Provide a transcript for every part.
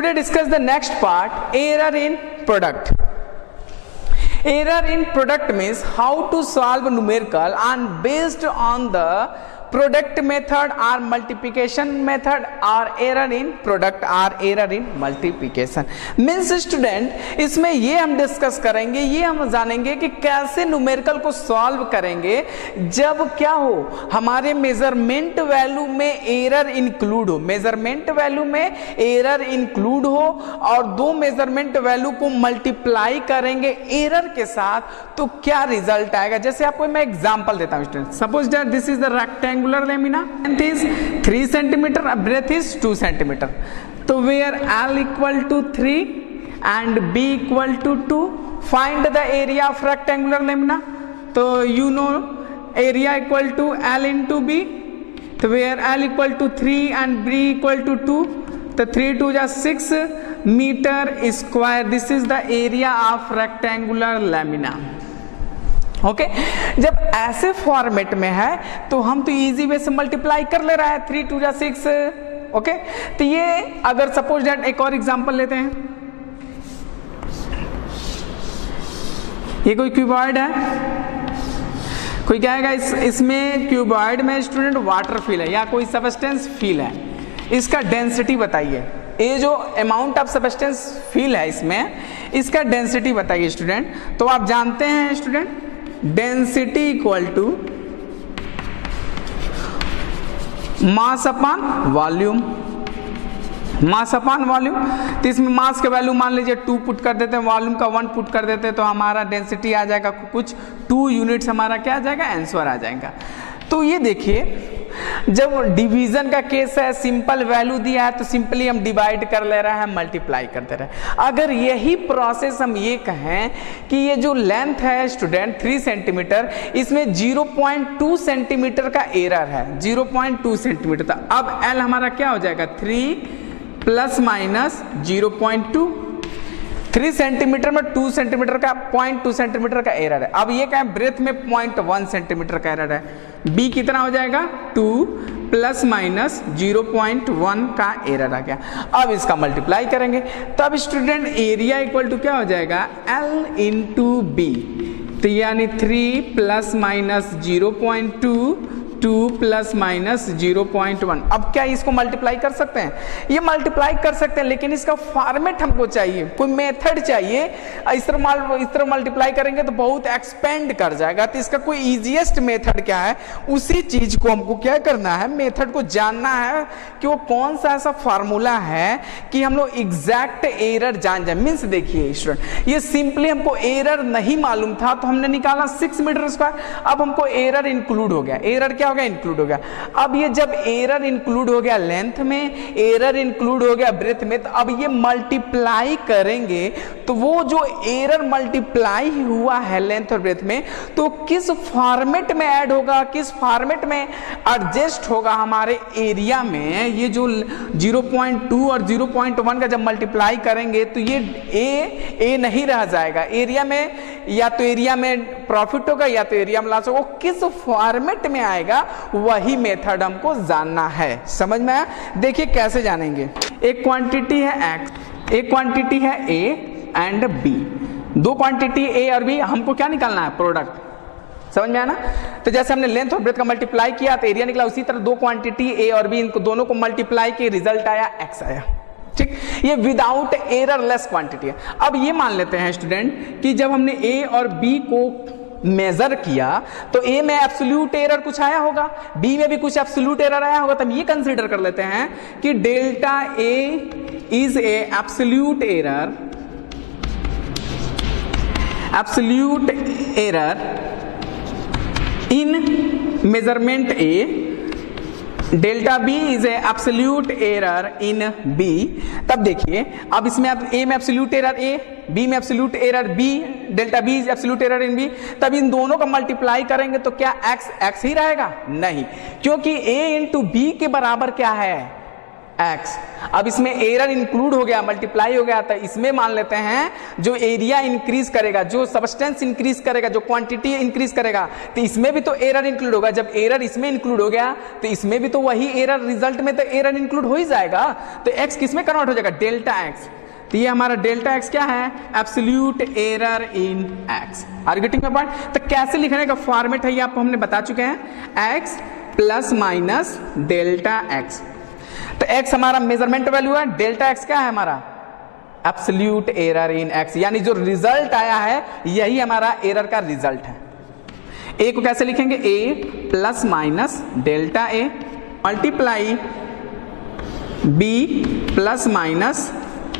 Today discuss the next part, error in product. Error in product means how to solve numerical and based on the product method or multiplication method or error in product or error in multiplication. Means student इसमें ये हम discuss करेंगे, ये हम जानेंगे कि कैसे numerical को सॉल्व करेंगे जब क्या हो हमारे मेजरमेंट वैल्यू में एरर इंक्लूड हो, मेजरमेंट वैल्यू में एरर इंक्लूड हो और दो मेजरमेंट वैल्यू को मल्टीप्लाई करेंगे एरर के साथ तो क्या रिजल्ट आएगा। जैसे आपको मैं एग्जांपल देता हूं student, suppose that this is the rectangular lamina, length is 3 cm, breadth is 2 cm. So where L equal to 3 and B equal to 2, find the area of rectangular lamina. So you know area equal to L into B. So where L equal to 3 and B equal to 2, the 3 2 is 6 meter square. This is the area of rectangular lamina. Okay जब ऐसे format में है तो हम तो easy way से multiply कर ले रहा है, 3 2 जा 6. ओके तो ये अगर सपोज दैट एक और एग्जांपल लेते हैं, ये कोई क्यूबॉइड है, कोई क्या है इसमें क्यूबॉइड में स्टूडेंट वाटर फिल है या कोई सबस्टेंस फिल है, इसका डेंसिटी बताइए। ये जो अमाउंट ऑफ सबस्टेंस फिल है इसमें इसका डेंसिटी बताइए स्टूडेंट। तो आप जानते हैं student density equal to mass upon volume, mass upon volume. तो इसमें मास के वैल्यू मान लीजिए 2 पुट कर देते हैं, वॉल्यूम का 1 पुट कर देते हैं, तो हमारा डेंसिटी आ जाएगा कुछ 2 यूनिट्स, हमारा क्या आ जाएगा आंसर आ जाएगा। तो ये देखिए जब डिवीजन का केस है, सिंपल वैल्यू दिया है तो सिंपली हम डिवाइड कर ले रहे हैं, मल्टीप्लाई करते रहे। अगर यही प्रोसेस हम ये कहें कि ये जो लेंथ है स्टूडेंट 3 सेंटीमीटर, इसमें 0.2 सेंटीमीटर का एरर है, 0.2 सेंटीमीटर। तो अब एल हमारा क्या हो जाएगा 3 प्लस माइनस 0.2, 3 सेंटीमीटर में 2 सेंटीमीटर का 0.2 सेंटीमीटर का एरर है। अब ये क्या है ब्रेथ में 0.1 सेंटीमीटर का एरर है। बी कितना हो जाएगा 2 प्लस माइनस 0.1 का एरर आ गया। अब इसका मल्टीप्लाई करेंगे तब स्टूडेंट एरिया इक्वल टू क्या हो जाएगा L इंटू बी, तो यानी 3 प्लस माइनस 0.2 2 प्लस माइनस 0.1। अब क्या इसको मल्टीप्लाई कर सकते हैं, ये मल्टीप्लाई कर सकते हैं, लेकिन इसका फॉर्मेट हमको चाहिए, कोई मेथड चाहिए। इस तरह मल्टीप्लाई करेंगे तो बहुत एक्सपेंड कर जाएगा। तो इसका कोई इजीएस्ट मेथड क्या है, उसी चीज को हमको क्या करना है, मेथड को जानना है कि वो कौन सा ऐसा फार्मूला है कि हम लोग एग्जैक्ट एरर जान जाए। मीन्स देखिए स्टूडेंट ये सिंपली हमको एरर नहीं मालूम था तो हमने निकाला 6 मीटर स्क्वायर। अब हमको एरर इंक्लूड हो गया, एरर क्या हो गया इंक्लूड हो गया। अब ये जब एरर इंक्लूड हो गया लेंथ में, एरर इंक्लूड हो गया ब्रेथ में, तो अब ये मल्टीप्लाई करेंगे तो वो जो एरर मल्टीप्लाई हुआ है लेंथ और ब्रेथ में तो किस फॉर्मेट में ऐड होगा, किस फॉर्मेट में एडजस्ट होगा हमारे एरिया में। ये जो 0.2 और 0.1 का जब मल्टीप्लाई करेंगे तो ये ए नहीं रह जाएगा एरिया में, या तो एरिया में प्रॉफिट होगा या तो एरिया में लॉस होगा। किस फॉर्मेट में आएगा वही मेथड हमको जानना है। समझ में आया? देखिए कैसे जानेंगे। एक क्वांटिटी है x, एक क्वांटिटी है a एंड b, दो क्वांटिटी a और b, हमको क्या निकालना है प्रोडक्ट। समझ में आया ना? तो जैसे हमने लेंथ और ब्रेथ का मल्टीप्लाई किया तो एरिया निकला, उसी तरह दो क्वांटिटी a और b, इनको दोनों को मल्टीप्लाई किए रिजल्ट आया x आया। ठीक, ये विदाउट एरर लेस क्वांटिटी है। अब ये मान लेते हैं स्टूडेंट कि जब हमने a और b को मेजर किया तो ए में एब्सोल्यूट एरर कुछ आया होगा, बी में भी कुछ एब्सोल्यूट एरर आया होगा। तो हम ये कंसीडर कर लेते हैं कि delta A is a absolute error, absolute error in measurement A, delta B is a absolute error in B. तब देखिए अब इसमें ए में एब्सोल्यूट एरर ए, बी में absolute error B, delta B is absolute error in B. तब इन दोनों का मल्टीप्लाई करेंगे तो क्या x ही रहेगा? नहीं, क्योंकि a इंटू बी के बराबर क्या है x। अब इसमें एरर इंक्लूड हो गया, मल्टीप्लाई हो गया, तो इसमें मान लेते हैं जो एरिया इंक्रीज करेगा, जो सब्सटेंस इंक्रीज करेगा, जो क्वांटिटी इंक्रीज करेगा, तो इसमें भी तो एरर इंक्लूड होगा। जब एरर इसमें इंक्लूड हो गया तो इसमें भी तो वही एरर, रिजल्ट में तो एरर इंक्लूड हो ही जाएगा। तो एक्स किस में कन्वर्ट हो जाएगा? Delta X. तो ये हमारा डेल्टा एक्स क्या है? Absolute error in X. Are you getting my point? तो कैसे लिखने का फॉर्मेट है ये आपको हमने बता चुके हैं, x plus minus delta X. तो एक्स हमारा मेजरमेंट वैल्यू है, डेल्टा एक्स क्या है हमारा? एब्सोल्यूट एरर इन एक्स, यानी जो रिजल्ट आया है यही हमारा एरर का रिजल्ट है। ए को कैसे लिखेंगे? A plus minus delta A multiply B plus minus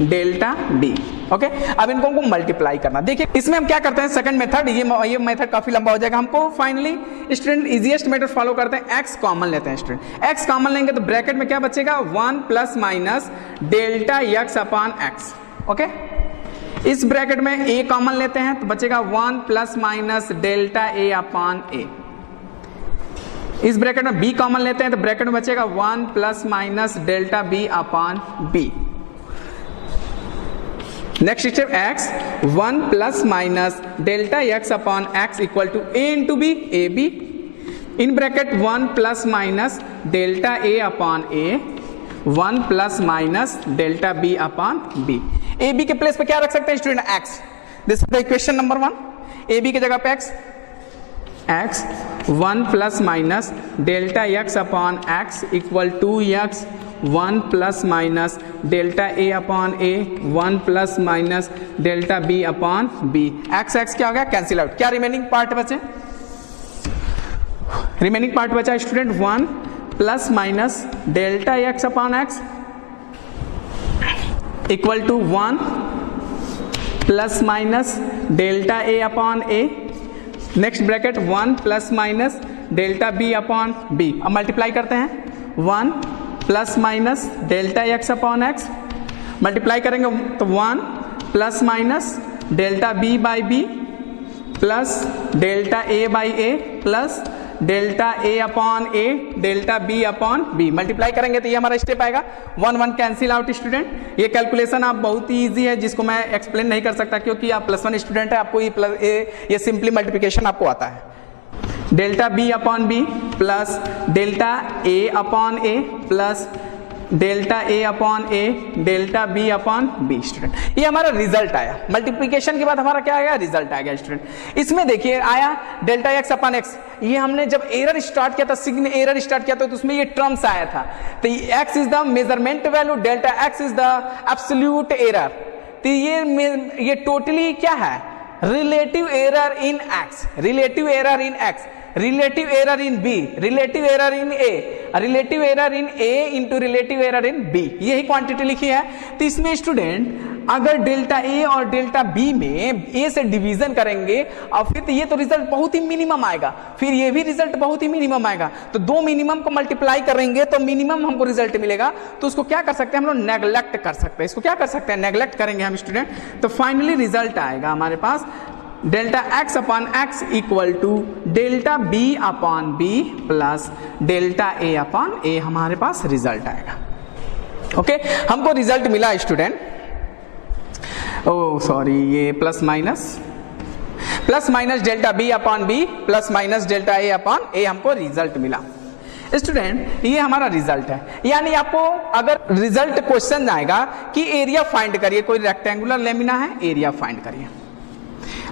delta B. Okay, अब इनको हमको मल्टीप्लाई करना। देखिए इसमें हम क्या करते हैं, सेकंड मेथड, ये मेथड काफी लंबा हो जाएगा, हमको finally student easiest method follow करते हैं, एक्स कॉमन लेते हैं स्टूडेंट। एक्स कॉमन लेंगे तो ब्रैकेट में क्या बचेगा? 1 plus minus delta X upon x. Okay, इस ब्रैकेट में ए कॉमन लेते हैं तो बचेगा 1 plus minus delta A upon ए। इस ब्रैकेट में बी कॉमन लेते हैं तो ब्रैकेट में बचेगा 1 plus minus delta B upon B. Next step X 1 plus minus delta X upon X equal to A into B, A B. In bracket 1 plus minus delta A upon A, 1 plus minus delta B upon B. A B के place पे क्या रख सकते हैं student? X. This is the equation number 1। A B की जगह पे X, X 1 plus minus delta X upon X equal to X 1 plus minus delta A upon A, 1 plus minus delta B upon B. X X क्या हो गया? Cancel out. क्या remaining part बचे? Remaining part बचा student 1 plus minus delta X upon X equal to 1 plus minus delta A upon A. Next bracket 1 plus minus delta B upon B. अब multiply करते हैं, 1 plus minus delta X upon X, multiply करेंगे तो 1 plus minus delta B by B plus delta A by A plus delta A upon A delta B upon B. Multiply करेंगे तो ये हमारा step आएगा, 1 1 कैंसिल आउट स्टूडेंट। ये calculation आप बहुत ही ईजी है, जिसको मैं एक्सप्लेन नहीं कर सकता क्योंकि आप +1 स्टूडेंट है, आपको ये सिंपली मल्टीप्लिकेशन आपको आता है। Delta B upon B plus delta A upon A plus delta A upon A delta B upon B. Student ये हमारा रिजल्ट आया, मल्टीप्लिकेशन के बाद हमारा क्या आएगा? रिजल्ट आ गया स्टूडेंट। इसमें देखिए आया डेल्टा एक्स अपॉन एक्स, ये हमने जब एरर स्टार्ट किया था, सिग में एरर स्टार्ट किया था तो उसमें ये टर्म्स आया था। तो X is the measurement value, delta X is the absolute error. तो ये टोटली क्या है? Relative error in X, relative error in X, relative error in B, relative error in A, relative error in A into relative error in B, यही quantity लिखी है। तो इसमें student अगर डेल्टा ए और डेल्टा बी में ए से division करेंगे और फिर तो ये तो रिजल्ट बहुत ही मिनिमम आएगा, फिर ये भी रिजल्ट बहुत ही मिनिमम आएगा। तो दो मिनिमम को मल्टीप्लाई करेंगे तो मिनिमम हमको रिजल्ट मिलेगा। तो उसको क्या कर सकते हैं हम लोग? नेग्लेक्ट कर सकते हैं। इसको क्या कर सकते हैं? नेग्लेक्ट करेंगे हम स्टूडेंट। तो फाइनली रिजल्ट आएगा हमारे पास delta X upon X equal to delta B upon B plus delta A upon A, हमारे पास रिजल्ट आएगा। ओके, हमको रिजल्ट मिला स्टूडेंट, ओ सॉरी, ये plus minus delta B upon B plus minus delta A upon A, हमको result मिला। Student ये हमारा रिजल्ट है, यानी आपको अगर रिजल्ट क्वेश्चन आएगा कि एरिया फाइंड करिए, कोई रेक्टेंगुलर लेमिना है, एरिया फाइंड करिए,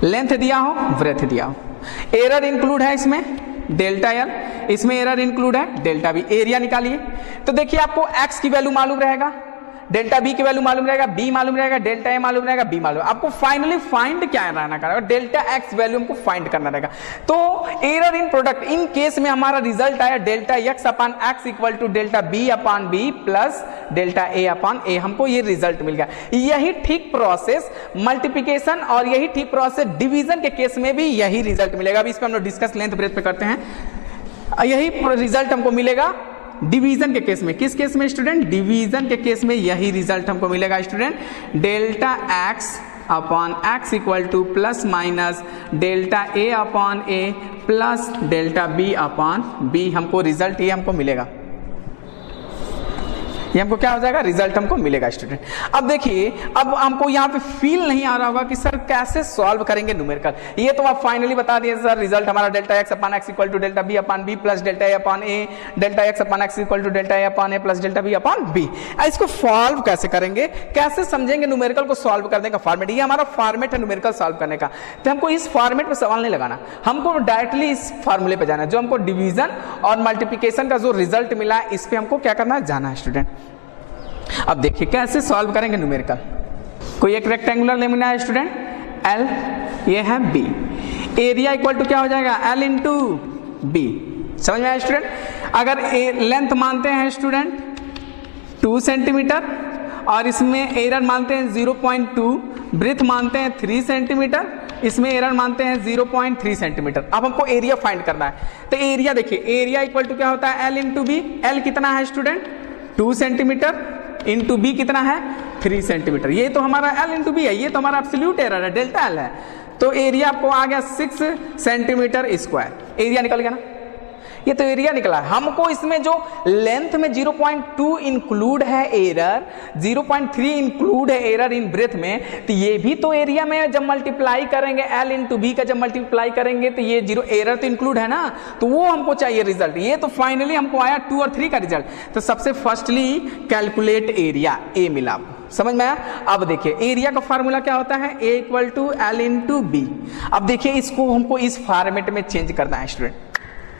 लेंथ दिया हो, ब्रेथ दिया हो, एरर इंक्लूड है इसमें डेल्टा एल, इसमें एरर इंक्लूड है डेल्टा बी, एरिया निकालिए। तो देखिए आपको एक्स की वैल्यू मालूम रहेगा, डेल्टा बी की वैल्यू मालूम रहेगा, बी मालूम रहेगा, डेल्टा ए मालूम रहेगा, बी मालूम, आपको फाइनली फाइंड क्या रहना रहेगा? डेल्टा एक्स वैल्यू हमको फाइंड करना रहेगा। तो error in product, in case में हमारा रिजल्ट आया delta X upon X equal to delta B upon B plus delta A upon A, हमको ये रिजल्ट मिल गया। यही ठीक प्रोसेस मल्टीप्लिकेशन और यही ठीक प्रोसेस डिवीजन के केस में भी यही रिजल्ट मिलेगा। अभी इस पर हम लोग डिस्कस लेंथ ब्रेथ पे करते हैं। यही रिजल्ट हमको मिलेगा डिवीजन के केस में। किस केस में स्टूडेंट? डिवीजन के केस में यही रिजल्ट हमको मिलेगा student, delta X upon X equal to plus minus delta A upon A plus delta B upon B, हमको रिजल्ट ये हमको मिलेगा। ये हमको क्या हो जाएगा, रिजल्ट हमको मिलेगा स्टूडेंट। अब देखिए, अब हमको यहाँ पे फील नहीं आ रहा होगा कि सर कैसे सॉल्व करेंगे न्यूमेरिकल। ये तो आप फाइनली बता दिए सर, रिजल्ट हमारा delta X upon X equal to delta B upon B plus delta A upon A, delta X upon X equal to delta A upon A plus delta B upon B. इसको solve कैसे करेंगे, कैसे समझेंगे numerical को solve करने का format. ये हमारा फॉर्मेट है न्यूमेरिकल सॉल्व करने का। तो हमको इस फॉर्मेट पे सवाल नहीं लगाना, हमको डायरेक्टली इस फॉर्मूले पे जाना है। जो हमको डिवीजन और मल्टीप्लिकेशन का जो रिजल्ट मिला इस पे हमको क्या करना है, जाना है स्टूडेंट। अब देखिए कैसे सॉल्व करेंगे न्यूमेरिकल। कोई एक रेक्टेंगुलर लेना है स्टूडेंट, L, ये है B, एरिया इक्वल टू क्या हो जाएगा, L इंटू B। समझ में आया स्टूडेंट। अगर लेंथ मानते हैं स्टूडेंट 2 सेंटीमीटर और इसमें एरर मानते हैं 0.2, ब्रेथ मानते हैं 3 सेंटीमीटर, इसमें एरर मानते हैं 0.3 सेंटीमीटर। अब हमको एरिया फाइंड करना है। तो एरिया देखिए, एरिया इक्वल टू क्या होता है, L इंटू B। L कितना है स्टूडेंट, 2 सेंटीमीटर इंटू B कितना है, 3 सेंटीमीटर। ये तो हमारा L इंटू B है, ये तो हमारा एब्सोल्यूट एरर है, डेल्टा L है। तो एरिया आपको आ गया 6 सेंटीमीटर स्क्वायर। एरिया निकल गया ना, ये तो एरिया निकला। हमको इसमें जो लेंथ में 0.2 इंक्लूड है एरर, 0.3 इंक्लूड है एरर इन ब्रेथ में, तो ये भी तो एरिया में जब मल्टीप्लाई करेंगे L इंटू B का जब मल्टीप्लाई करेंगे तो ये 0 एरर तो इंक्लूड है ना, तो वो हमको चाहिए रिजल्ट। ये तो फाइनली हमको आया 2 और 3 का रिजल्ट। तो सबसे फर्स्टली कैलकुलेट एरिया, ए मिला आपको, समझ में आया। अब देखिए एरिया का फार्मूला क्या होता है, A equal to L into B। अब देखिए इसको हमको इस फॉर्मेट में चेंज करना है स्टूडेंट,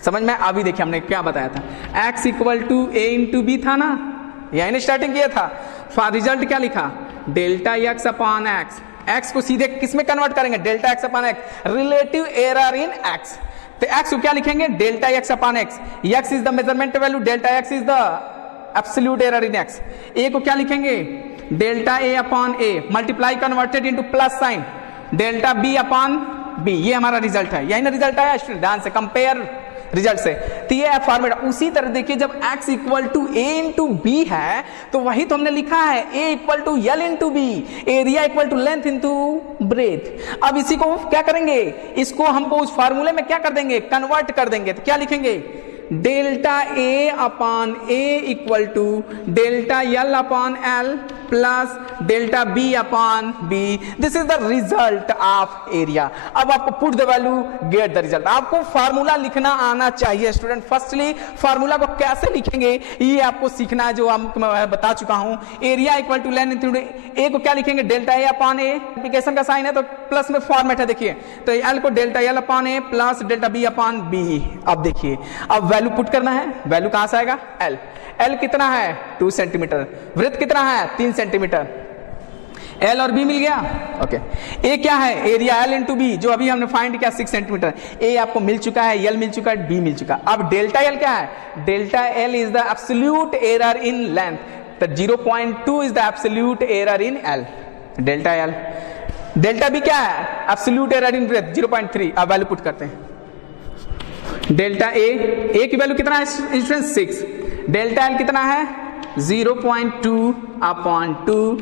समझ में। अभी देखिए हमने क्या बताया था, x equal to A into B था ना, यही स्टार्टिंग किया था। रिजल्ट क्या लिखा, delta X upon X. X को सीधे किस में कन्वर्ट करेंगे, delta X upon X, relative error in X. तो एक्स को क्या लिखेंगे, delta X upon X. X is the measurement value, delta X is the absolute error in X. A को क्या लिखेंगे, delta A upon A multiply converted into plus sign, delta B upon B. ये हमारा result है, यही ना result आया student, ध्यान से कंपेयर रिजल्ट से। तो ये है फॉर्मेट। उसी तरह देखिए जब x equal to A into B है तो वही तो हमने लिखा है, a equal to L into B, area equal to length into breadth. अब इसी को क्या करेंगे, इसको हमको उस फॉर्मूले में क्या कर देंगे, कन्वर्ट कर देंगे। तो क्या लिखेंगे, delta A upon A equal to delta L upon L plus delta B upon B. This is the result of area. अब आपको put the value, get the result. आपको फार्मूला लिखना आना चाहिए स्टूडेंट। फर्स्टली फार्मूला को कैसे लिखेंगे ये आपको सीखना है, जो मैं बता चुका हूं। Area equal to length into A को क्या लिखेंगे, delta A upon A, multiplication का साइन है तो प्लस में फॉर्मेट है देखिए। तो एल को delta L upon A plus delta B upon B. अब देखिए अब वैल्यू पुट करना है, वैल्यू कहां से आएगा, एल। एल कितना है 2 सेंटीमीटर, वृत्त कितना है 3 सेंटीमीटर, एल और बी मिल गया। ओके, ए क्या है, एरिया एल इंटू बी, जो अभी हमने फाइंड किया 6 सेंटीमीटर। ए आपको मिल चुका है, एल मिल चुका है, बी मिल चुका है। अब डेल्टा एल क्या है, delta L is the absolute error in length, तो 0.2 is the absolute error in L, delta L. Delta B क्या है, एब्सोल्यूट एरर इन ब्रेथ 0.3। अब वैल्यू पुट करते हैं, डेल्टा ए की वैल्यू कितना है स्टूडेंट 6, डेल्टा एल कितना है 0.2 अपॉन 2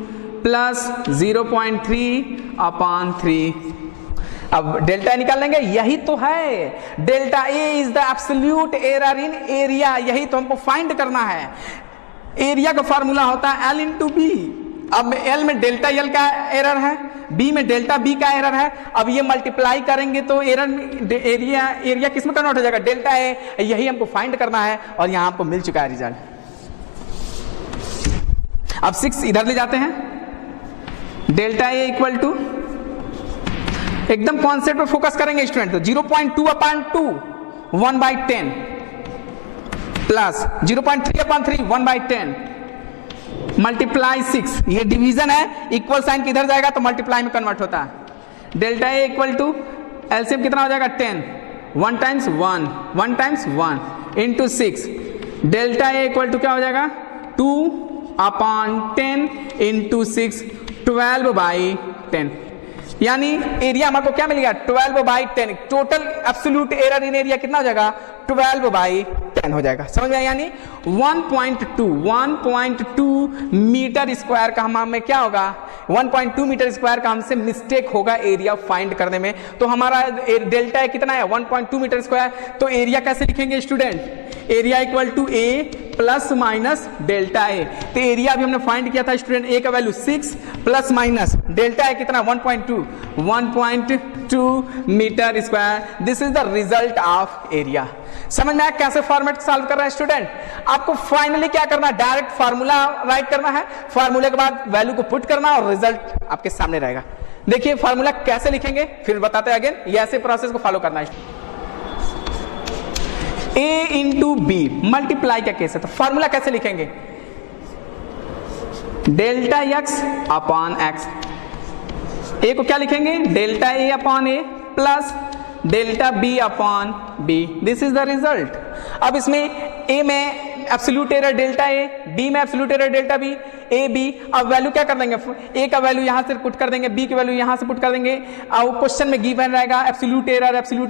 प्लस 0.3 अपॉन 3। अब डेल्टा ए निकाल लेंगे, यही तो है, delta A is the absolute error in area, यही तो हमको फाइंड करना है। एरिया का फॉर्मूला होता है एल इंटू बी। अब एल में डेल्टा एल का एरर है, बी में डेल्टा बी का एरर है। अब ये मल्टीप्लाई करेंगे तो एरर एरिया किस में कन्वर्ट हो जाएगा, डेल्टा ए। यही हमको फाइंड करना है और यहां आपको मिल चुका है रिजल्ट। अब 6 इधर ले जाते हैं, डेल्टा ए इक्वल टू, एकदम कॉन्सेप्ट पर फोकस करेंगे स्टूडेंट। तो 0.2 अपॉन 2 1/10 प्लस 0.3 अपॉन 3 1/10 मल्टीप्लाई 6, ये डिवीजन है, इक्वल साइन किधर जाएगा तो मल्टीप्लाई में कन्वर्ट होता है। Delta A equal to LCM कितना हो जाएगा 10, 1 times 1 1 times 1 into 6। Delta A equal to क्या हो जाएगा 2 अपॉन 10 इंटू 6, 12/10। यानी एरिया हमारे को क्या मिल गया 12/10। टोटल एब्सोल्यूट एरर इन एरिया कितना हो जाएगा 12/10 हो जाएगा, समझ में? यानी 1.2 मीटर स्क्वायर का हमें क्या होगा, 1.2 मीटर स्क्वायर का हमसे मिस्टेक होगा एरिया फाइंड करने में। तो हमारा डेल्टा कितना है 1.2 मीटर स्क्वायर। तो एरिया कैसे लिखेंगे student, area equal to A plus minus delta A. तो एरिया भी हमने फाइंड किया था स्टूडेंट, ए का value 6 plus minus delta A कितना 1.2 metre square. This is the result of area. समझ में आया कैसे फॉर्मेट सॉल्व कर रहा है स्टूडेंट? आपको फाइनली क्या करना है, डायरेक्ट फार्मूला राइट करना है, फार्मूले के बाद वैल्यू को पुट करना और रिजल्ट आपके सामने रहेगा। देखिए फार्मूला कैसे लिखेंगे फिर बताते हैं अगेन, ये ऐसे प्रोसेस को फॉलो करना है। ए इंटू बी मल्टीप्लाई का केस है, तो फार्मूला कैसे लिखेंगे, delta X upon X. A को क्या लिखेंगे, delta A upon A plus delta B upon B. This is the result. अब इसमें ए में absolute error delta A, B में absolute error delta B, A B. अब वैल्यू क्या कर देंगे, ए का वैल्यू यहां से पुट कर देंगे, बी की वैल्यू यहां से पुट कर देंगे। अब क्वेश्चन में गिवन रहेगा एब्सोल्यूट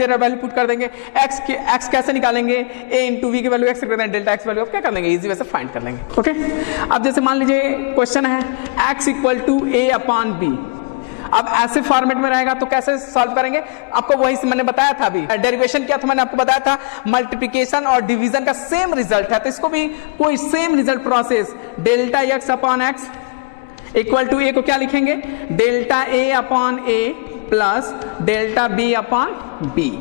एरर वैल्यू पुट कर देंगे। एक्स कैसे निकालेंगे, ए इंटू वी की वैल्यू एक्स कर देंगे, डेल्टा एक्स वैल्यू अब क्या कर लेंगे, इजी वे से फाइंड कर लेंगे। ओके अब जैसे मान लीजिए क्वेश्चन है X equal to A upon B. अब ऐसे फॉर्मेट में रहेगा तो कैसे सॉल्व करेंगे, आपको वही मैंने बताया था, अभी डेरिवेशन किया था मैंने आपको बताया था, मल्टीप्लिकेशन और डिवीजन का सेम रिजल्ट है, तो इसको भी कोई same result process, delta X upon X equal to A को क्या लिखेंगे, delta A upon A plus delta B upon B.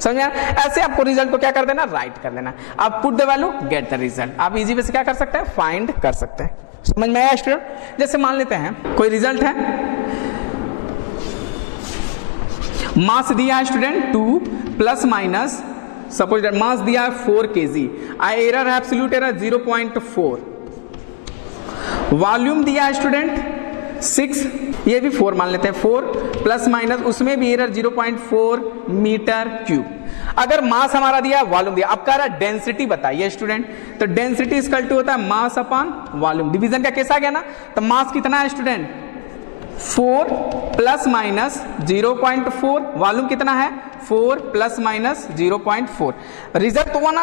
समझ ऐसे आपको रिजल्ट को क्या कर देना, राइट कर लेना। आप put the value get the result. आप इजी वे से क्या कर सकते हैं, फाइंड कर सकते हैं। समझ में आया स्टूडेंट? जैसे मान लेते हैं कोई रिजल्ट है, मास दिया है student 2 plus minus, suppose that mass दिया है 4 kg, एरर है एब्सोल्यूट एरर 0.4, वॉल्यूम दिया है स्टूडेंट 6, ये भी 4 मान लेते हैं, 4 प्लस माइनस उसमें भी एरर 0.4 मीटर क्यूब। अगर मास हमारा दिया, वॉल्यूम दिया, अब कह रहा है डेंसिटी बताइए स्टूडेंट, तो डेंसिटी इक्वल टू होता है मास अपॉन वॉल्यूम। डिवीजन का केस आ गया ना, तो मास कितना है स्टूडेंट 4 प्लस माइनस 0.4, वॉल्यूम कितना है 4 प्लस माइनस 0.4। रिजल्ट तो वन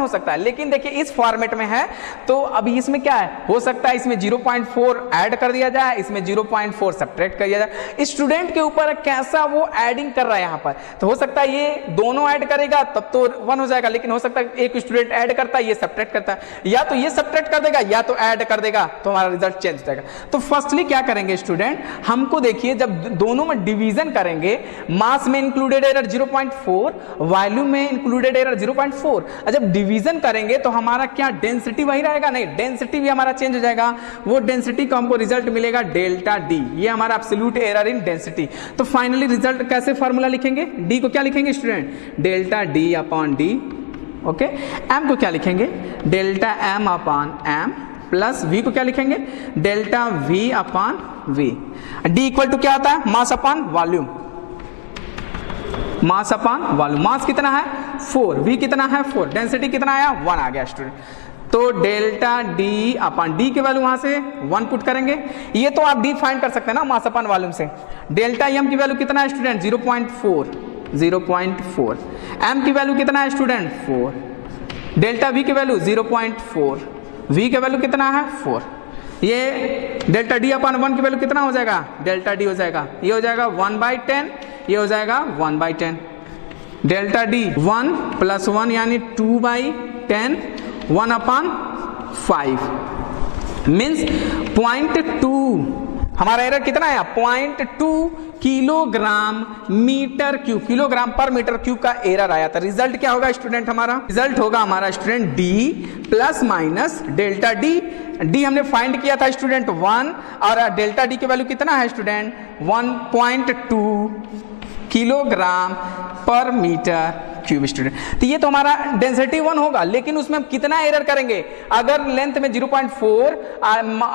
हो सकता है, लेकिन देखिए इस फॉर्मेट में है तो अभी इसमें क्या है, हो सकता है इसमें 0.4 ऐड कर दिया जाए, इसमें 0.4 सब्ट्रैक्ट कर दिया जाए। स्टूडेंट के ऊपर कैसा वो एडिंग कर रहा है यहाँ पर, तो हो सकता है ये दोनों ऐड करेगा तब तो 1 हो जाएगा, लेकिन हो सकता है एक स्टूडेंट ऐड करता है, ये सब्ट्रैक्ट करता है, या तो ये सब्ट्रैक्ट कर देगा या तो ऐड कर देगा, तो हमारा रिजल्ट चेंज हो जाएगा। तो फर्स्टली क्या करेंगे स्टूडेंट, हमको देखिए जब दोनों में डिवीजन करेंगे, मास में इंक्लूडेड एरर 0.4, वॉल्यूम में इंक्लूडेड एरर 0.4, जब डिवीजन करेंगे तो हमारा क्या डेंसिटी वही रहेगा, नहीं डेंसिटी भी हमारा चेंज हो जाएगा। वो डेंसिटी को हमको रिजल्ट मिलेगा डेल्टा डी, ये हमारा एब्सोल्यूट एरर इन डेंसिटी। तो फाइनली रिजल्ट कैसे फार्मूला लिखेंगे, डी को क्या लिखेंगे student, delta D upon D. Okay M को क्या लिखेंगे, delta M upon M plus V को क्या लिखेंगे, delta V upon V. D equal to क्या होता है, mass upon volume, mass upon volume. Mass कितना है 4, वी कितना है 4, डेंसिटी कितना आया 1 आ गया स्टूडेंट। तो डेल्टा डी अपॉन डी के वैल्यू वहां से 1 पुट करेंगे, ये तो आप डी फाइंड कर सकते हैं ना मास अपॉन वॉल्यूम से। डेल्टा एम की वैल्यू कितना है स्टूडेंट 0.4, एम की वैल्यू कितना है स्टूडेंट 4, डेल्टा वी की वैल्यू 0.4, वी का वैल्यू कितना है 4, ये डेल्टा डी अपॉन 1 की वैल्यू कितना हो जाएगा, डेल्टा डी हो जाएगा, ये हो जाएगा 1/10, ये हो जाएगा 1/10। डेल्टा डी 1 प्लस 1 यानी 2/10, 1/5 मीन्स 0.2। हमारा एरर कितना है 0.2 किलोग्राम मीटर क्यूब, किलोग्राम पर मीटर क्यूब का एरर आया था। रिजल्ट क्या होगा स्टूडेंट, हमारा रिजल्ट होगा हमारा student D plus minus delta D. D हमने फाइंड किया था स्टूडेंट 1 और डेल्टा डी की वैल्यू कितना है स्टूडेंट 1.2 किलोग्राम पर मीटर क्यूब स्टूडेंट। तो ये तो हमारा डेंसिटी 1 होगा, लेकिन उसमें हम कितना एरर करेंगे, अगर लेंथ में 0.4,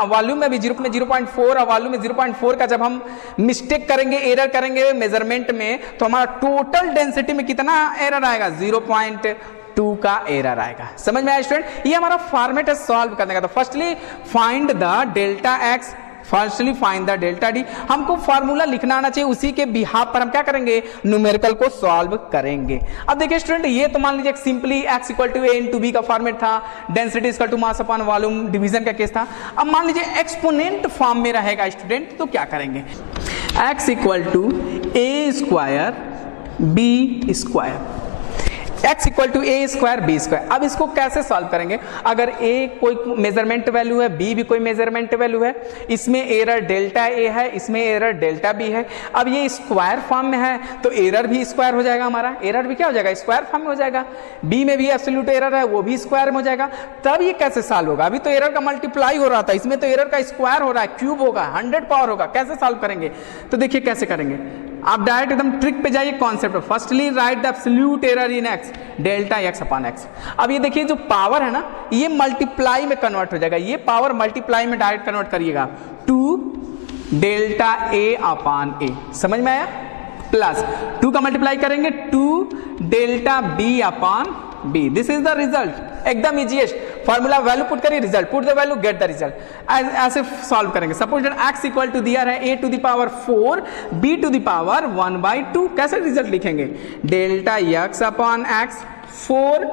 वॉल्यूम में भी 0.4 और वॉल्यूम में 0.4 का जब हम मिस्टेक करेंगे, एरर करेंगे मेजरमेंट में, तो हमारा टोटल डेंसिटी में कितना एरर आएगा 0.2 का एरर आएगा। समझ में आया स्टूडेंट? ये हमारा फॉर्मेट है सॉल्व करने का। तो firstly find the delta x, firstly find the delta D. हमको फार्मूला लिखना आना चाहिए, उसी के बिहाफ पर हम क्या करेंगे, न्यूमेरिकल को सॉल्व करेंगे। अब देखिए स्टूडेंट, ये तो मान लीजिए simply x equal to a into B का फॉर्मेट था, density equal to mass upon volume, division का केस था। अब मान लीजिए एक्सपोनेंट फॉर्म में रहेगा स्टूडेंट, तो क्या करेंगे, x equal to a square b square. x equal to A square B square. अब इसको कैसे सॉल्व करेंगे? अगर a कोई मेजरमेंट वैल्यू है, b भी कोई मेजरमेंट वैल्यू है, इसमें एरर डेल्टा a है, इसमें एरर डेल्टा b है। अब ये स्क्वायर फॉर्म में है तो एरर भी स्क्वायर हो जाएगा, हमारा एरर भी क्या हो जाएगा? स्क्वायर फॉर्म में हो जाएगा। b में भी एब्सोल्यूट एरर है, वो भी स्क्वायर में हो जाएगा। तब ये कैसे सॉल्व होगा? अभी तो एरर का मल्टीप्लाई हो रहा था, इसमें तो एरर का स्क्वायर हो रहा है, क्यूब होगा, 100 पावर होगा। कैसे सॉल्व करेंगे? तो देखिए कैसे करेंगे। आप डायरेक्ट एकदम ट्रिक पे जाइए concept. Firstly right the absolute error in x delta x upon x। अब ये देखिए जो पावर है ना, ये मल्टीप्लाई में कन्वर्ट हो जाएगा। ये पावर मल्टीप्लाई में डायरेक्ट कन्वर्ट करिएगा, 2 डेल्टा a अपॉन a। समझ में आया? प्लस 2 का मल्टीप्लाई करेंगे 2 delta b upon b। This is the result. एकदम इजीएस्ट फॉर्मूला, वैल्यू पुट करिए, result, put the value, get the result. ऐसे सॉल्व करेंगे। Suppose that x equal to दिया है a to the power 4 b to the power 1/2। कैसे result लिखेंगे? Delta x upon x, 4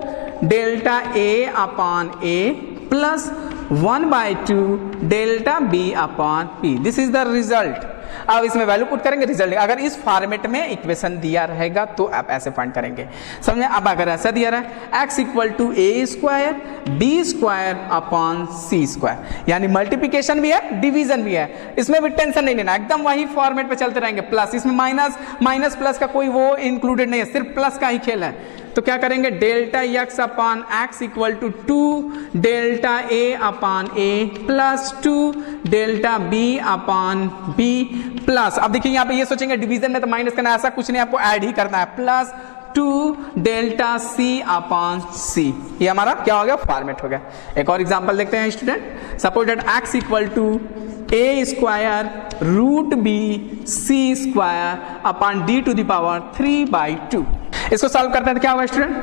delta a upon a plus 1/2 delta b upon p। This is the result. अब इसमें value put करेंगे, result. अगर इस format में इक्वेशन दिया रहेगा तो आप ऐसे फाइंड करेंगे, समझे? अब अगर ऐसा दिया रहा है x equal to A square B square upon C square, यानी मल्टीप्लिकेशन भी है डिवीजन भी है, इसमें भी टेंशन नहीं लेना, एकदम वही फॉर्मेट पे चलते रहेंगे। प्लस, इसमें माइनस प्लस का कोई वो इंक्लूडेड नहीं है, सिर्फ प्लस का ही खेल है। तो क्या करेंगे? Delta x upon x equal to 2 delta a upon a plus 2 delta b upon b plus, अब देखिए यहाँ पे ये सोचेंगे डिवीजन में तो माइनस करना है, ऐसा कुछ नहीं, आपको ऐड ही करना है, plus 2 delta c upon c। ये हमारा क्या हो गया? फॉर्मेट हो गया। एक और एग्जांपल देखते हैं student. Suppose that x equal to a square root b c square upon d to the power 3/2। इसको सॉल्व करते हैं तो क्या होगा student?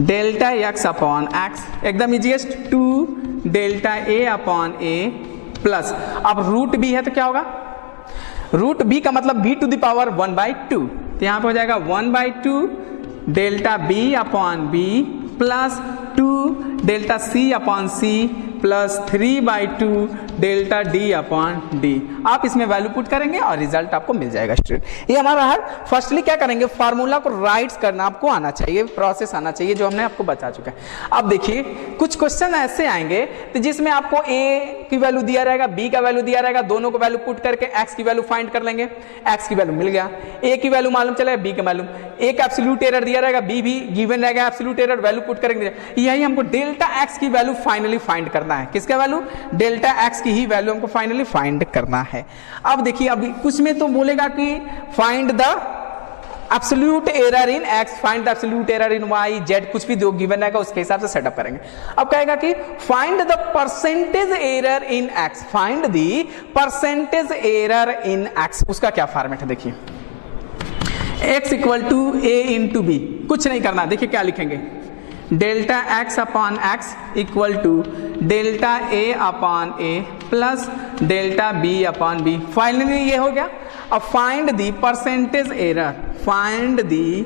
Delta x upon x, एकदम easiest, 2 delta a upon a plus, अब रूट b है तो क्या होगा? रूट b का मतलब b टू द पावर 1/2, तो यहां पे हो जाएगा 1/2 delta b upon b plus 2 delta c upon c plus 3/2 delta d upon d। आप इसमें वैल्यू पुट करेंगे और रिजल्ट आपको मिल जाएगा स्टूडेंट। ये हमारा है। फर्स्टली क्या करेंगे? फार्मूला को राइट्स करना आपको आना चाहिए, प्रोसेस आना चाहिए, जो हमने आपको बता चुका है। अब देखिए कुछ क्वेश्चन ऐसे आएंगे तो जिसमें आपको a की वैल्यू दिया रहेगा, b का वैल्यू दिया रहेगा, दोनों को वैल्यू पुट करके x की वैल्यू फाइंड कर लेंगे। x की वैल्यू मिल गया, a की वैल्यू मालूम चला, b का मालूम, a का एब्सोल्यूट एरर दिया रहेगा, b भी गिवन रहेगा, एब्सोल्यूट एरर वैल्यू पुट करेंगे। यही हमको डेल्टा x की वैल्यू फाइनली फाइंड करना है। किसका वैल्यू? डेल्टा x की ही वैल्यू हमको फाइनली फाइंड करना है। अब देखिए अभी कुछ में तो बोलेगा कि find the absolute error in x, find the absolute error in y, z, कुछ भी जो गिवन रहेगा उसके हिसाब से सेटअप करेंगे। अब कहेगा कि find the percentage error in x, find the percentage error in x। उसका क्या फॉर्मेट है? देखिए x equal to a into B, कुछ नहीं करना। देखिए क्या लिखेंगे? Delta x upon x equal to delta a upon a plus delta b upon b। Finally ये हो गया। अब find the percentage error, find the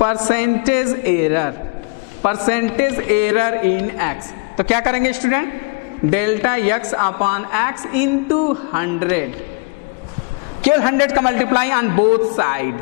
percentage error in x। तो क्या करेंगे student? Delta x upon x into 100, केवल 100 का multiply on both side,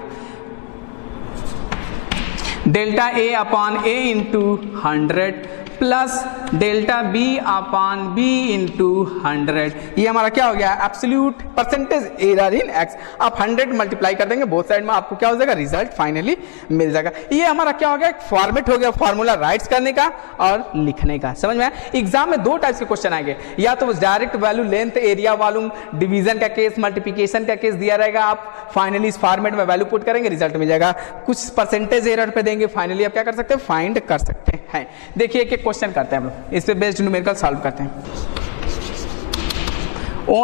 delta a upon a into 100 plus delta b upon b into 100। ये हमारा क्या हो गया? Absolute percentage error in x। आप 100 मल्टीप्लाई कर देंगे बोथ साइड में, आपको क्या हो जाएगा? रिजल्ट फाइनली मिल जाएगा। ये हमारा क्या हो गया? एक फॉर्मेट हो गया फॉर्मूला राइट्स करने का और लिखने का। समझ में आया? एग्जाम में 2 टाइप्स के क्वेश्चन आएंगे, या तो direct value length area volume division का केस, मल्टीप्लिकेशन का केस दिया रहेगा, आप फाइनली इस फॉर्मेट में वैल्यू पुट करेंगे, रिजल्ट मिल जाएगा। कुछ परसेंटेज एरर पे देंगे, फाइनली आप क्या कर सकते हैं? फाइंड कर सकते हैं। देखिए एक क्वेश्चन करते हैं हम लोग, इस पे बेस्ड न्यूमेरिकल सॉल्व करते हैं।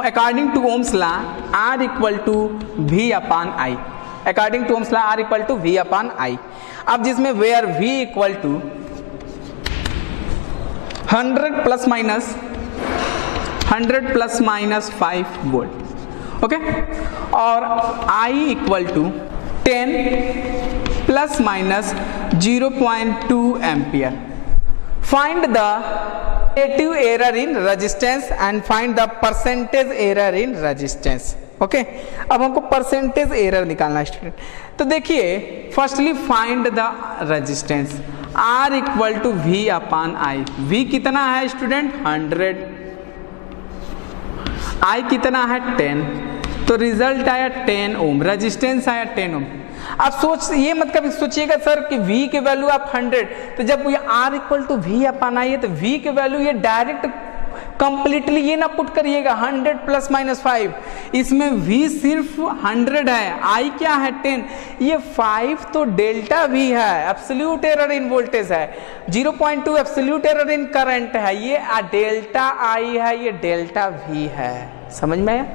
According to Ohm's law R equal to V upon I, according to Ohm's law R equal to V upon I। अब जिसमें where V equal to 100 plus minus 5 volt, okay, और I equal to 10 plus minus 0.2 ampere. Find the relative error in resistance and find the percentage error in resistance. Okay. अब हमको percentage error निकालना है student. तो देखिए firstly find the resistance R equal to V upon I. V कितना है student 100, I कितना है 10, तो रिजल्ट आया 10 ओम, रेजिस्टेंस आया 10 ओम। आप ये मत कभी सोचिएगा सर कि V के वैल्यू आप 100, तो जब ये R equal to V upon आई है तो V के वैल्यू ये डायरेक्ट कंप्लीटली ये ना पुट करिएगा 100 प्लस माइनस 5, इसमें V सिर्फ 100 है, I क्या है 10, ये 5 तो डेल्टा V है, एब्सोल्यूट एरर इन वोल्टेज है, 0.2 एब्सोल्यूट एरर इन करंट है, ये डेल्टा I है, ये डेल्टा V है। समझ में आया?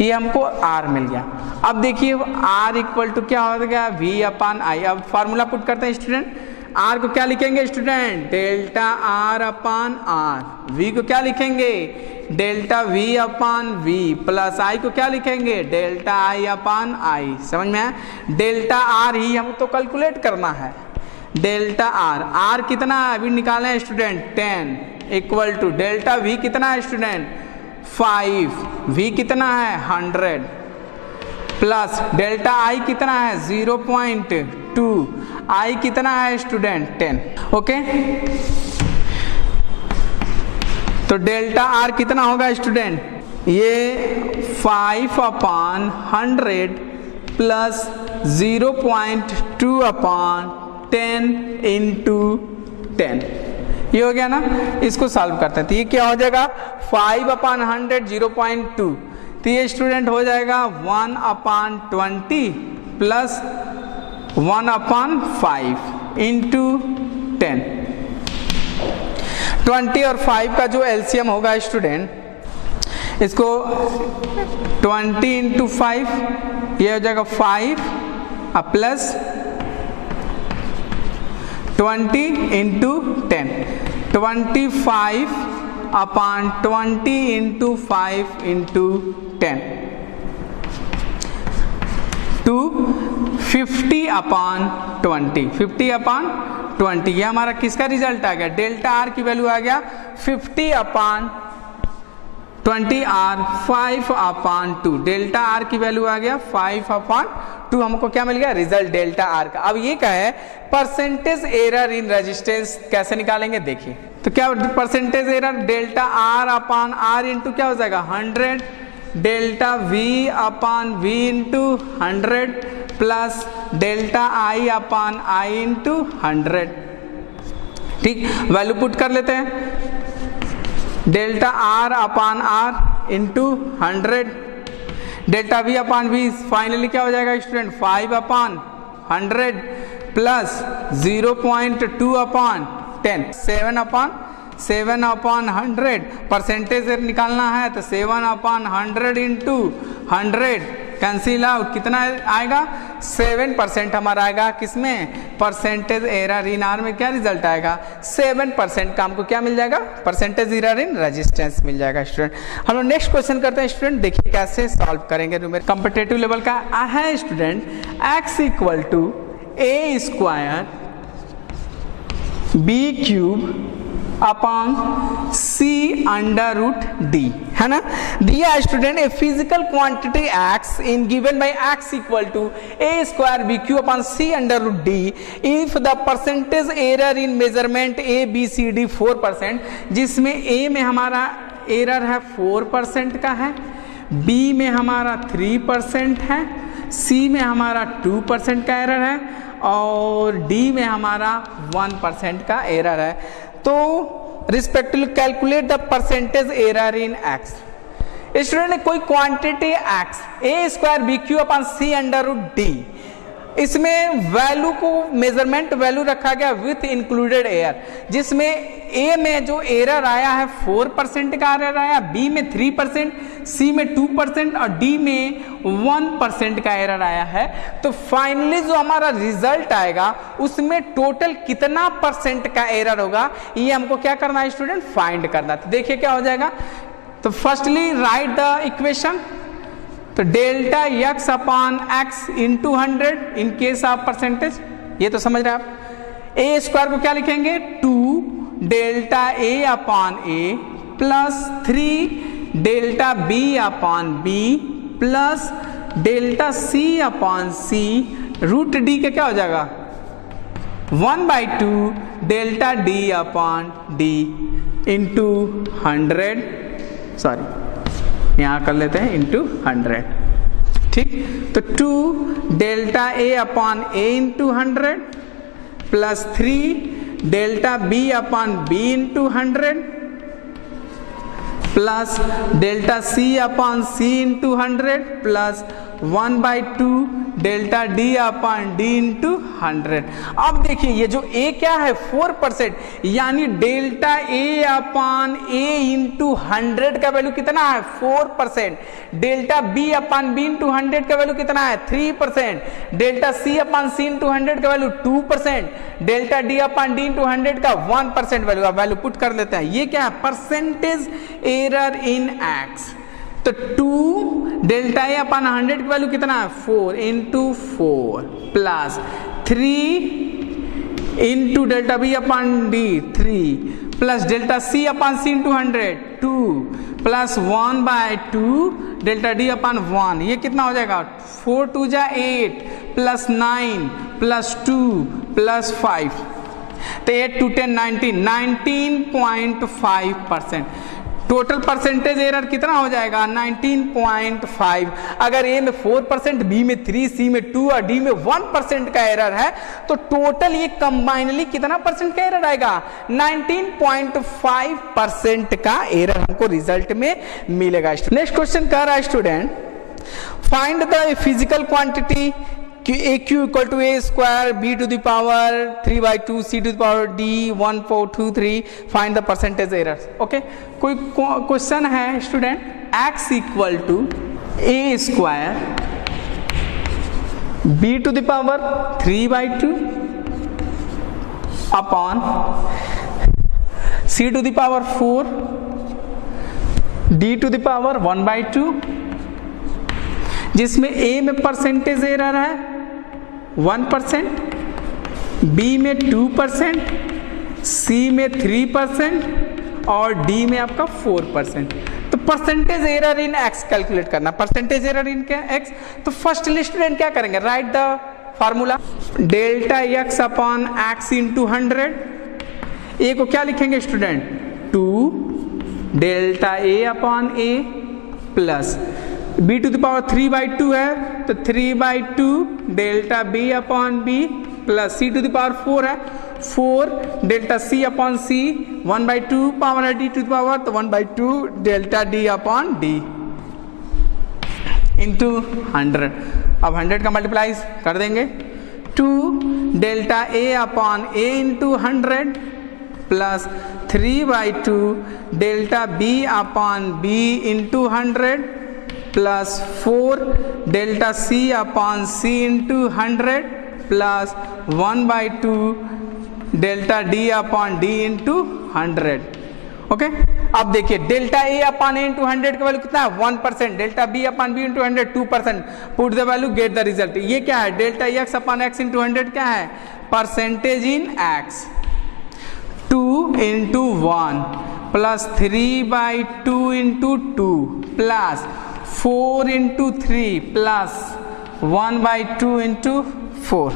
ये हमको R मिल गया। अब देखिए R इक्वल टू क्या हो गया V अपान आई। अब फार्मूला पुट करते हैं स्टूडेंट। R को क्या लिखेंगे स्टूडेंट डेल्टा R अपान R, V को क्या लिखेंगे delta V upon V, plus I को क्या लिखेंगे डेल्टा I अपान I। समझ में आया? डेल्टा R ही हम तो कैलकुलेट करना है, डेल्टा R कितना है अभी निकाले हैं student 10 equal to delta V कितना है स्टूडेंट 5, V कितना है 100, प्लस डेल्टा I कितना है 0.2, I कितना है स्टूडेंट 10। ओके, तो डेल्टा R कितना होगा स्टूडेंट, ये 5 अपान 100 प्लस 0.2 अपान 10 इंटू 10, ये हो गया ना। इसको सॉल्व करते हैं तो ये क्या हो जाएगा 5 अपान 100 0.2, तो ये स्टूडेंट हो जाएगा 1 अपान 20 प्लस 1 अपान 5 इंटू 10। 20 और 5 का जो एलसीएम होगा स्टूडेंट, इसको 20 इंटू 5 ये हो जाएगा 5 प्लस 20 into 10, 25 upon 20 into 5 into 10 to 50 upon 20, 50 upon 20, ये हमारा किसका रिजल्ट आ गया, डेल्टा R की वैल्यू आ गया 50 upon 20R, 5 upon 2, delta R की वैल्यू आ गया 5 अपान 2, हमको क्या मिल गया रिजल्ट डेल्टा R का। अब ये क्या है परसेंटेज एरर इन रेजिस्टेंस कैसे निकालेंगे देखिए। तो क्या परसेंटेज एरर डेल्टा R अपान R इंटू क्या हो जाएगा 100, delta V upon V into 100 plus delta I upon I into 100। ठीक, वैल्यू पुट कर लेते हैं, डेल्टा R अपान R इंटू 100, डेल्टा V अपान V फाइनली क्या हो जाएगा स्टूडेंट 5 अपान 100 प्लस 0.2 अपान 10, 7 अपान 100, परसेंटेज निकालना है तो 7 अपान 100 इंटू 100 कैंसिल आउट, कितना आएगा 7% हमारा आएगा किसमें परसेंटेज एरर इन आर में। क्या रिजल्ट आएगा 7% का हमको क्या मिल जाएगा परसेंटेज एरर इन रेजिस्टेंस मिल जाएगा स्टूडेंट। हम लोग नेक्स्ट क्वेश्चन करते हैं स्टूडेंट, देखिए कैसे सॉल्व करेंगे। कॉम्पिटिटिव लेवल का है student, x equal to a square b cube upon c under root d, है ना। दिया student a physical quantity x in given by x equal to a square b cube upon c under root d if the percentage error in measurement a b c d 4%, जिसमें a में हमारा error है 4% का है, b में हमारा 3% है, c में हमारा 2% का एरर है और d में हमारा 1% का एरर है। तो respectively calculate the percentage error in x। Student ने कोई क्वांटिटी x a स्क्वायर B cube upon c under root d, इसमें वैल्यू को मेजरमेंट वैल्यू रखा गया विथ इंक्लूडेड एरर, जिसमें a में जो एरर आया है 4% का एरर आया, b में 3%, c में 2% और d में 1% का एरर आया है। तो फाइनली जो हमारा रिजल्ट आएगा उसमें टोटल कितना परसेंट का एरर होगा ये हमको क्या करना है स्टूडेंट फाइंड करना। तो देखिए क्या हो जाएगा, तो फर्स्टली राइट द इक्वेशन, तो delta x upon x into 100 in case of percentage, ये तो समझ रहे हैं आप। a स्क्वायर को क्या लिखेंगे 2 delta a upon a plus 3 delta b upon b plus delta C upon C root D का क्या हो जाएगा 1/2 delta D upon D into 100, sorry यहाँ कर लेते हैं इंटू 100, ठीक। तो 2 delta A upon A into 100 plus 3 delta B upon B into 100 plus delta C upon C into 100 plus 1/2 delta D upon D into 100। अब देखिए ये जो ए क्या है 4%, यानी delta A upon A into 100 का वैल्यू कितना है 4%, delta B upon B into 100 का वैल्यू कितना है 3%, delta C upon C into 100 का value 2%, delta D upon D into 100 का 1% वैल्यू पुट कर लेते हैं। ये क्या है परसेंटेज एरर इन एक्स। तो 2 डेल्टा ए अपॉन 100 की वैल्यू कितना है 4 into 4 plus 3 into delta B upon D 3 plus delta C upon C into 100 2 plus 1/2 delta D upon 1, ये कितना हो जाएगा 4 2 जा 8 प्लस 9 प्लस 2 प्लस 5, तो 8 2 10 19.5%। टोटल परसेंटेज एरर कितना हो जाएगा 19.5। अगर ए में 4%, बी में 3, सी में 2 और डी में 1% का एरर है, तो टोटल ये कंबाइनली कितना परसेंट का एरर आएगा 19.5% का एरर हमको रिजल्ट में मिलेगा। नेक्स्ट क्वेश्चन कह रहा है student, find the physical quantity a q equal to a square b to the power 3/2 c to the power d 1423 find the percentage errors. Okay, कोई क्वेश्चन है student x equal to a square b to the power 3/2 upon c to the power 4 d to the power 1/2, जिसमें a में percentage error है 1%, b में 2%, c में 3% और d में आपका 4%। तो percentage error in x calculate करना, परसेंटेज एरर इन क्या x। तो फर्स्ट स्टूडेंट क्या करेंगे, write the formula delta x upon x into 100। A को क्या लिखेंगे student 2 delta a upon a plus b to the power 3/2 है तो 3/2 delta b upon b plus c to the power 4 है 4 delta c upon c 1/2 power है d to the power, तो 1/2 delta d upon d into 100। अब 100 का multiply कर देंगे 2 delta a upon a into 100 plus 3/2 delta b upon b into 100 plus 4 delta C upon C into 100 plus 1/2 delta D upon D into 100। Okay, अब देखिए delta A upon A into 100 का value कितना है 1%, delta B upon B into 100 2%, put the value get the result. ये क्या है delta X upon x into 100 क्या है percentage in x 2 into 1 plus 3/2 into 2 plus 4 into 3 plus 1/2 into 4।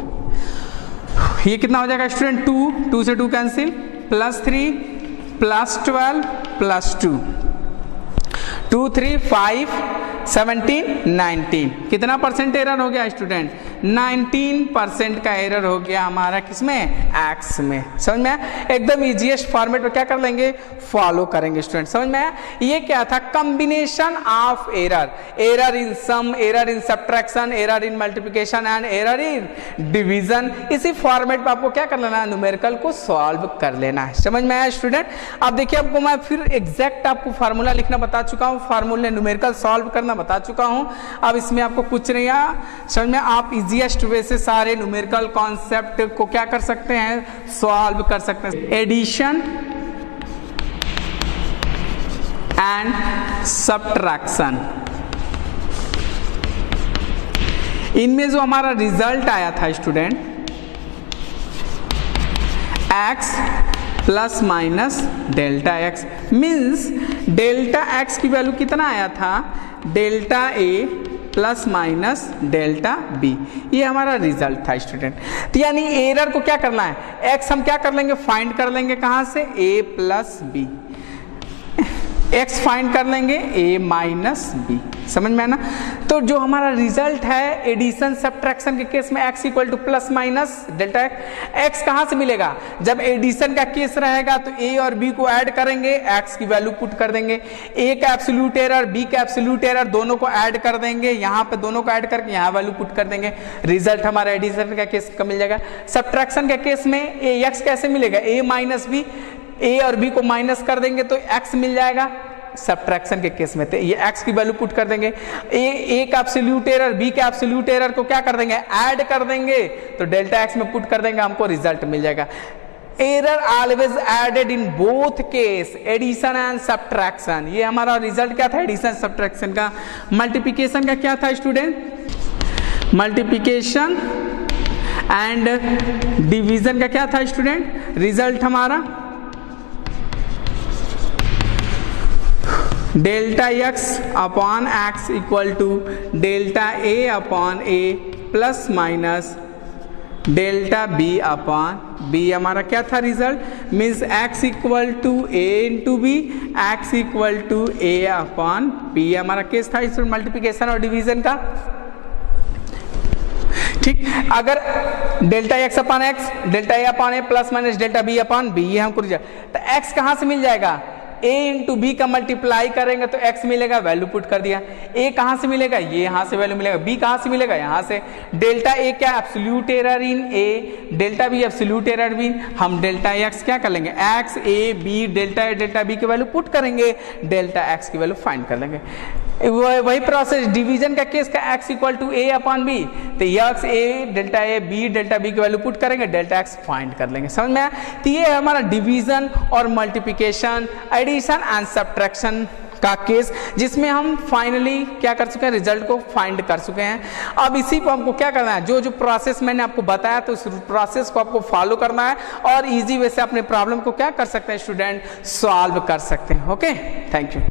ये कितना हो जाएगा स्टूडेंट 2 से 2 कैंसिल प्लस 3 प्लस 12 प्लस 2 2 3 5 17 19। कितना परसेंट एरर हो गया स्टूडेंट 19% का एरर हो गया हमारा किसमें एक्स में। समझ में आया, एकदम इजीएस्ट फॉर्मेट में क्या कर लेंगे फॉलो करेंगे स्टूडेंट। समझ में आया, ये क्या था combination of error, error in sum, error in subtraction, error in multiplication and error in division. इसी फॉर्मेट में आपको क्या कर लेना है न्यूमेरिकल को सॉल्व कर लेना है। समझ में आया स्टूडेंट। अब देखिए आपको मैं फिर एग्जैक्ट आपको फार्मूला लिखना बता चुका हूँ, फार्मूले न्यूमेरिकल सॉल्व करना बता चुका हूँ। अब इसमें आपको कुछ नहीं आया समझ में, आप इजीएस्ट वे से सारे न्यूमेरिकल कॉन्सेप्ट को क्या कर सकते हैं सॉल्व कर सकते हैं। एडिशन एंड सब्ट्रैक्शन, इनमें जो हमारा रिजल्ट आया था student x plus minus delta x, means delta x की वैल्यू कितना आया था, delta A plus minus delta B, ये हमारा रिजल्ट था स्टूडेंट। तो यानी एरर को क्या करना है, एक्स हम क्या कर लेंगे, फाइंड कर लेंगे कहाँ से, ए प्लस बी, एक्स फाइंड कर लेंगे ए माइनस बी, समझ में है ना। तो जो हमारा रिजल्ट है एडिशन सब्ट्रैक्शन के केस में x equal to plus minus delta x कहाँ से मिलेगा, जब एडिशन का केस रहेगा तो ए और बी को ऐड करेंगे, एक्स की वैल्यू पुट कर देंगे, ए का एब्सोल्यूट एरर बी का एब्सोल्यूट एरर दोनों को ऐड कर देंगे, यहाँ पे दोनों को ऐड करके यहाँ वैल्यू पुट कर देंगे, रिजल्ट हमारा एडिशन का केस का मिल जाएगा। सब्ट्रैक्शन के केस में ए एक्स कैसे मिलेगा, ए माइनस बी, ए और बी को माइनस कर देंगे तो एक्स मिल जाएगा सब्ट्रैक्शन के केस में, तो ये एक्स की वैल्यू पुट कर देंगे, ए का एब्सोल्यूट एरर बी का एब्सोल्यूट एरर को क्या कर देंगे, ऐड कर देंगे, तो डेल्टा एक्स में पुट कर देंगे, हमको रिजल्ट मिल जाएगा। Error always added in both case, addition and subtraction, ये हमारा रिजल्ट क्या था एडिशन सब्ट्रैक्शन का। मल्टीप्लिकेशन का क्या था स्टूडेंट, मल्टीप्लिकेशन एंड डिवीजन का क्या था स्टूडेंट, रिजल्ट हमारा delta X upon X equal to delta A upon A plus minus delta B upon B, हमारा क्या था result, means X equal to A into B, X equal to A upon B, हमारा case था इस multiplication और division का। ठीक, अगर delta X upon X, delta A upon A plus minus delta B upon B, ये हमको result, तो एक्स कहाँ से मिल जाएगा, a इंटू बी का मल्टीप्लाई करेंगे तो x मिलेगा, वैल्यू पुट कर दिया, a कहाँ से मिलेगा, ये यहाँ से वैल्यू मिलेगा, b कहाँ से मिलेगा, यहाँ से, डेल्टा a क्या absolute error in a, delta b absolute error in, हम डेल्टा x क्या कर लेंगे, x a b delta b की वैल्यू पुट करेंगे, डेल्टा x की वैल्यू फाइंड कर लेंगे। वही प्रोसेस डिवीजन का केस का x equal to a upon b, तो x a delta a b delta b की वैल्यू पुट करेंगे, डेल्टा x फाइंड कर लेंगे, समझ में आया। तो ये हमारा डिवीजन और मल्टीप्लिकेशन, एडिशन एंड सब्ट्रैक्शन का केस, जिसमें हम फाइनली क्या कर चुके हैं, रिजल्ट को फाइंड कर चुके हैं। अब इसी को हमको क्या करना है, जो जो प्रोसेस मैंने आपको बताया तो उस प्रोसेस को आपको फॉलो करना है और इजी वे से अपने प्रॉब्लम को क्या कर सकते हैं स्टूडेंट, सॉल्व कर सकते हैं। Okay, thank you.